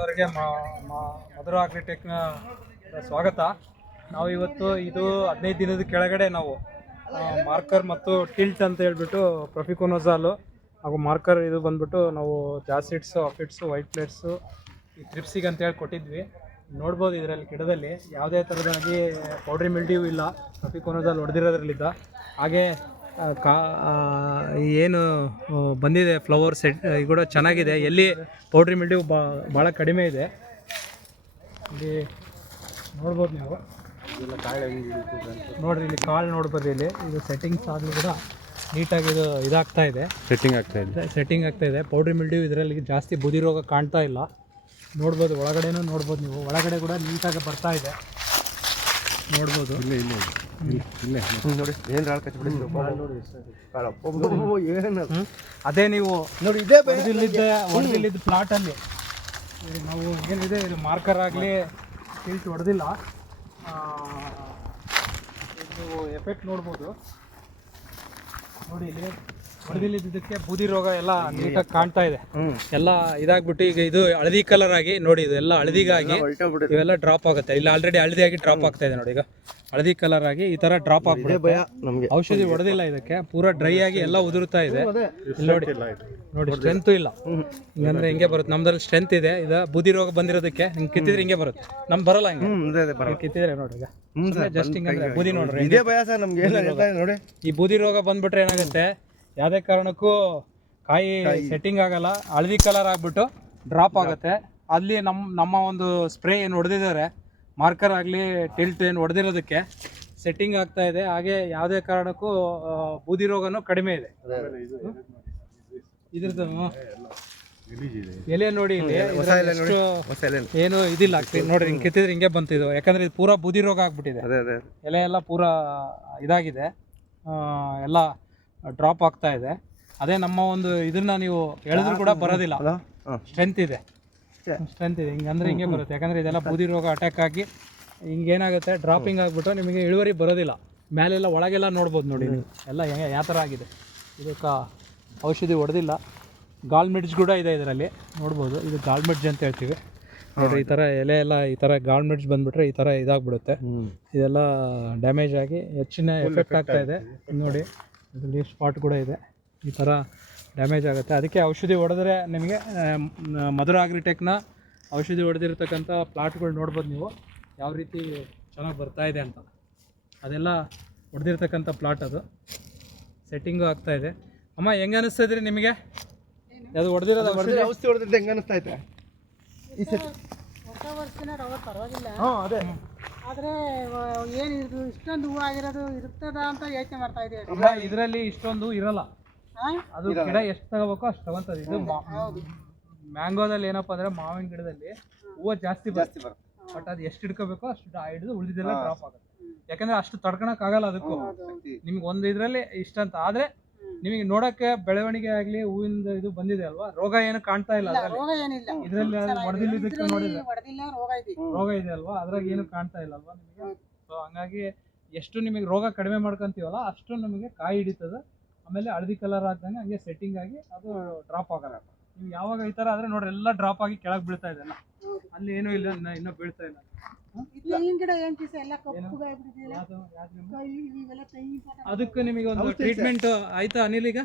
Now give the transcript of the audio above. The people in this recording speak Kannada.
ಅವರಿಗೆ ಮಧುರ ಅಗ್ರಿಟೆಕ್ನ ಸ್ವಾಗತ. ನಾವು ಇವತ್ತು ಇದು 15 ದಿನದ ಕೆಳಗಡೆ ನಾವು ಮಾರ್ಕರ್ ಮತ್ತು ಟಿಲ್ಟ್ ಅಂತ ಹೇಳ್ಬಿಟ್ಟು ಪ್ರೊಫಿಕೋನೋಜಾಲು ಹಾಗೂ ಮಾರ್ಕರ್ ಇದು ಬಂದ್ಬಿಟ್ಟು ನಾವು ಜಾಸಿಡ್ಸು, ಅಫಿಡ್ಸು, ವೈಟ್ ಪ್ಲೇಟ್ಸು ಈ ಥ್ರಿಪ್ಸಿಗೆ ಅಂತ ಹೇಳಿ ಕೊಟ್ಟಿದ್ವಿ. ನೋಡ್ಬೋದು ಇದರಲ್ಲಿ ಗಿಡದಲ್ಲಿ ಯಾವುದೇ ಥರದಾಗಿ ಪೌಡ್ರಿ ಮಿಲ್ಡ್ಯೂ ಇಲ್ಲ, ಪ್ರೊಫಿಕೋನೋಜಾಲ್ ಹೊಡೆದಿರೋದ್ರಲ್ಲಿದ್ದ. ಹಾಗೆ ಏನು ಬಂದಿದೆ ಫ್ಲವರ್ ಸೆಟ್ ಕೂಡ ಚೆನ್ನಾಗಿದೆ. ಎಲ್ಲಿ ಪೌಡ್ರಿ ಮಿಲ್ಡ್ಯೂ ಭಾಳ ಕಡಿಮೆ ಇದೆ. ಇಲ್ಲಿ ನೋಡ್ಬೋದು ನೀವು, ನೋಡ್ರಿ ಇಲ್ಲಿ ಕಾಳು ನೋಡ್ಬೋದು. ಇಲ್ಲಿ ಇದು ಸೆಟ್ಟಿಂಗ್ಸ್ ಆಗಲಿ ಕೂಡ ನೀಟಾಗಿ ಇದು ಇದಾಗ್ತಾ ಇದೆ, ಸೆಟ್ಟಿಂಗ್ ಆಗ್ತಾ ಇದೆ. ಪೌಡ್ರಿ ಮಿಲ್ಡ್ಯೂ ಇದರಲ್ಲಿ ಜಾಸ್ತಿ ಬೂದಿ ರೋಗ ಕಾಣ್ತಾ ಇಲ್ಲ. ನೋಡ್ಬೋದು ಒಳಗಡೆನೂ ನೋಡ್ಬೋದು ನೀವು, ಒಳಗಡೆ ಕೂಡ ನೀಟಾಗಿ ಬರ್ತಾ ಇದೆ ನೋಡ್ಬೋದು. ಅದೇ ನೀವು ನೋಡಿ ಇದೇ ಹೊಡೆದಿಲ್ಲಿದ್ದ ಪ್ಲಾಟಲ್ಲಿ ನಾವು ಏನಿದೆ ಇದು ಮಾರ್ಕರ್ ಆಗಲಿ ಟಿಲ್ಟ್ ಹೊಡೆದಿಲ್ಲ. ನೀವು ಎಫೆಕ್ಟ್ ನೋಡ್ಬೋದು ನೋಡಿ. ಇಲ್ಲಿ ಹೊಡೆದಿಲ್ಲಿದ್ದಕ್ಕೆ ಬೂದಿ ರೋಗ ಎಲ್ಲ ನೀಟಾಗಿ ಕಾಣ್ತಾ ಇದೆ. ಎಲ್ಲ ಇದಾಗ್ಬಿಟ್ಟು ಈಗ ಇದು ಹಳದಿ ಕಲರ್ ಆಗಿ ನೋಡಿ, ಇದೆಲ್ಲ ಹಳದಿಗಾಗಿ ಇವೆಲ್ಲ ಡ್ರಾಪ್ ಆಗುತ್ತೆ. ಇಲ್ಲಿ ಆಲ್ರೆಡಿ ಹಳದಿಯಾಗಿ ಡ್ರಾಪ್ ಆಗ್ತಾ ಇದೆ ನೋಡಿ. ಈಗ ಹಳದಿ ಕಲರ್ ಆಗಿ ಈ ತರ ಡ್ರಾಪ್ ಆಗ್ಬಿಡುತ್ತೆ. ಔಷಧಿ ಹೊಡೆದಿಲ್ಲ ಇದಕ್ಕೆ, ಪೂರಾ ಡ್ರೈ ಆಗಿ ಎಲ್ಲ ಉದುರುತ್ತಾ ಇದೆ. ನೋಡಿ ನೋಡಿ ಸ್ಟ್ರೆಂತ್ ಇಲ್ಲ. ಹಿಂಗಂದ್ರೆ ಹಿಂಗೆ ಬರುತ್ತೆ. ನಮ್ದ್ರಲ್ಲಿ ಸ್ಟ್ರೆಂತ್ ಇದೆ. ಇದು ಬೂದಿ ರೋಗ ಬಂದಿರೋದಕ್ಕೆ ಹಿಂಗೆ ಕಿತ್ತಿದ್ರೆ ಹಿಂಗೆ ಬರುತ್ತೆ. ನಮ್ಗೆ ಬರಲ್ಲ ಹಿಂಗೆ ಕಿತ್ತಿದ್ರೆ ನೋಡಿ. ಈಗ ಜಸ್ಟ್ ಹಿಂಗಂದ್ರೆ ಬೂದಿ ನೋಡ್ರಿ, ಈ ಬೂದಿ ರೋಗ ಬಂದ್ಬಿಟ್ರೆ ಏನಾಗುತ್ತೆ, ಯಾವುದೇ ಕಾರಣಕ್ಕೂ ಕಾಯಿ ಸೆಟ್ಟಿಂಗ್ ಆಗಲ್ಲ, ಹಳದಿ ಕಲರ್ ಆಗ್ಬಿಟ್ಟು ಡ್ರಾಪ್ ಆಗುತ್ತೆ. ಅಲ್ಲಿ ನಮ್ಮ ಒಂದು ಸ್ಪ್ರೇ ಏನು ಹೊಡೆದಿದ್ದಾರೆ, ಮಾರ್ಕರ್ ಆಗಲಿ ಟಿಲ್ಟ್ ಏನು ಹೊಡೆದಿರೋದಕ್ಕೆ ಸೆಟ್ಟಿಂಗ್ ಆಗ್ತಾ ಇದೆ. ಹಾಗೆ ಯಾವುದೇ ಕಾರಣಕ್ಕೂ ಬೂದಿ ರೋಗನೂ ಕಡಿಮೆ ಇದೆ. ಇದ್ರದ್ದು ಎಲೆ ನೋಡಿ, ಇಲ್ಲಿ ಏನು ಇದಿಲ್ಲ ನೋಡ್ರಿ. ಹಿಂಗೆ ಕಿತ್ತಿದ್ರೆ ಹಿಂಗೆ ಬಂತಿದ್ದು, ಯಾಕಂದ್ರೆ ಇದು ಪೂರಾ ಬೂದಿ ರೋಗ ಆಗ್ಬಿಟ್ಟಿದೆ. ಎಲೆ ಎಲ್ಲ ಪೂರಾ ಇದಾಗಿದೆ, ಎಲ್ಲ ಡ್ರಾಪ್ ಆಗ್ತಾ ಇದೆ. ಅದೇ ನಮ್ಮ ಒಂದು ಇದನ್ನ ನೀವು ಹೇಳಿದ್ರು ಕೂಡ ಬರೋದಿಲ್ಲ. ಸ್ಟ್ರೆಂತ್ ಇದೆ ಹಿಂಗಂದ್ರೆ ಹಿಂಗೆ ಬರುತ್ತೆ. ಯಾಕಂದ್ರೆ ಇದೆಲ್ಲ ಬೂದಿ ರೋಗ ಅಟ್ಯಾಕ್ ಆಗಿ ಹಿಂಗೇನಾಗುತ್ತೆ, ಡ್ರಾಪಿಂಗ್ ಆಗಿಬಿಟ್ಟು ನಿಮಗೆ ಇಳುವರಿ ಬರೋದಿಲ್ಲ. ಮೇಲೆಲ್ಲ ಒಳಗೆಲ್ಲ ನೋಡ್ಬೋದು ನೋಡಿ ನೀವು, ಎಲ್ಲ ಯಾವ ಥರ ಆಗಿದೆ. ಇದಕ್ಕೆ ಔಷಧಿ ಹೊಡೆದಿಲ್ಲ. ಗಾಲ್ಮಿಡ್ಜ್ ಕೂಡ ಇದೆ ಇದರಲ್ಲಿ ನೋಡ್ಬೋದು. ಇದು ಗಾಲ್ಮಿಡ್ಜ್ ಅಂತ ಹೇಳ್ತೀವಿ ನೋಡಿರಿ. ಈ ಥರ ಎಲೆ ಎಲ್ಲ ಈ ಥರ ಗಾಲ್ಮಿಡ್ಜ್ ಬಂದುಬಿಟ್ರೆ ಈ ಥರ ಇದಾಗ್ಬಿಡುತ್ತೆ. ಇದೆಲ್ಲ ಡ್ಯಾಮೇಜ್ ಆಗಿ ಹೆಚ್ಚಿನ ಎಫೆಕ್ಟ್ ಆಗ್ತಾ ಇದೆ ನೋಡಿ. ಲೀಫ್ ಸ್ಪಾಟ್ ಕೂಡ ಇದೆ, ಈ ಥರ ಡ್ಯಾಮೇಜ್ ಆಗುತ್ತೆ. ಅದಕ್ಕೆ ಔಷಧಿ ಹೊಡೆದ್ರೆ ನಿಮಗೆ ಮಧುರ ಅಗ್ರಿಟೆಕ್ನ ಔಷಧಿ ಹೊಡೆದಿರ್ತಕ್ಕಂಥ ಪ್ಲಾಟ್ಗಳು ನೋಡ್ಬೋದು ನೀವು, ಯಾವ ರೀತಿ ಚೆನ್ನಾಗಿ ಬರ್ತಾ ಇದೆ ಅಂತ. ಅದೆಲ್ಲ ಹೊಡೆದಿರ್ತಕ್ಕಂಥ ಪ್ಲಾಟ್, ಅದು ಸೆಟ್ಟಿಂಗು ಆಗ್ತಾ ಇದೆ. ಅಮ್ಮ ಹೆಂಗೆ ಅನಿಸ್ತಾ ಇದ್ರಿ ನಿಮಗೆ? ಅದು ಹೊಡೆದಿರೋದು ಔಷಧಿ ಹೊಡೆದಿದ್ದು ಹೆಂಗೆ ಅನಿಸ್ತಾ ಇದೆ? ಅದೇ ಆದ್ರೆ ಏನು ಇಷ್ಟೊಂದು ಹೂವು ಆಗಿರೋದು ಇರ್ತದ ಅಂತ ಯೋಚನೆ ಮಾಡ್ತಾ ಇದ್ದೀವಿ. ಇದರಲ್ಲಿ ಇಷ್ಟೊಂದು ಇರಲ್ಲ, ಅದು ಗಿಡ ಎಷ್ಟು ತಗೋಬೇಕೋ ಅಷ್ಟು ತಗೊಂತದೆ. ಇದು ಮ್ಯಾಂಗೋದಲ್ಲಿ ಏನಪ್ಪಾ ಅಂದ್ರೆ ಮಾವಿನ ಗಿಡದಲ್ಲಿ ಹೂವು ಜಾಸ್ತಿ ಬರುತ್ತೆ, ಬಟ್ ಅದು ಎಷ್ಟು ಹಿಡ್ಕೋಬೇಕೋ ಅಷ್ಟು ಹಿಡಿದು ಉಳಿದಿದ್ದೆಲ್ಲ ಡ್ರಾಪ್ ಆಗುತ್ತೆ. ಯಾಕಂದ್ರೆ ಅಷ್ಟು ತಡ್ಕೊಳಕ್ ಆಗಲ್ಲ ಅದಕ್ಕೂ. ನಿಮ್ಗೆ ಒಂದು ಇದರಲ್ಲಿ ಇಷ್ಟ ಅಂತ ಆದ್ರೆ ನಿಮಗೆ ನೋಡಕ್ಕೆ ಬೆಳವಣಿಗೆ ಆಗ್ಲಿ ಹೂವಿಂದ ಇದು ಬಂದಿದೆ ಅಲ್ವಾ, ರೋಗ ಏನು ಕಾಣ್ತಾ ಇಲ್ಲ ಇದರಲ್ಲಿ. ಹೊಡೆದಿಲ್ಲಿದ್ದಕ್ಕೆ ನೋಡಿದ್ರೆ ರೋಗ ಇದೆ ಅಲ್ವಾ, ಅದ್ರಾಗ ಏನು ಕಾಣ್ತಾ ಇಲ್ಲ ಅಲ್ವಾ ನಿಮಗೆ. ಸೊ ಹಂಗಾಗಿ ಎಷ್ಟು ನಿಮಗೆ ರೋಗ ಕಡಿಮೆ ಮಾಡ್ಕೊಂತೀವಲ್ಲ ಅಷ್ಟು ನಮಗೆ ಕಾಯಿ ಹಿಡಿತದೆ. ಆಮೇಲೆ ಹಳದಿ ಕಲರ್ ಆಗ್ದಂಗೆ ಹಂಗೆ ಸೆಟ್ಟಿಂಗ್ ಆಗಿ ಅದು ಡ್ರಾಪ್ ಆಗಲ್ಲ. ನೀವು ಯಾವಾಗ ಈ ತರ ಆದ್ರೆ ನೋಡ್ರಿ, ಎಲ್ಲ ಡ್ರಾಪ್ ಆಗಿ ಕೆಳಗೆ ಬೀಳ್ತಾ ಇದೆ. ಅಲ್ಲಿ ಏನೂ ಇಲ್ಲ, ಇನ್ನೂ ಬೀಳ್ತಾ ಇಲ್ಲ. ಅದಕ್ಕೆ ನಿಮಗೆ ಒಂದು ಟ್ರೀಟ್ಮೆಂಟ್ ಆಯ್ತಾ ಅನಿಲ್? ಈಗ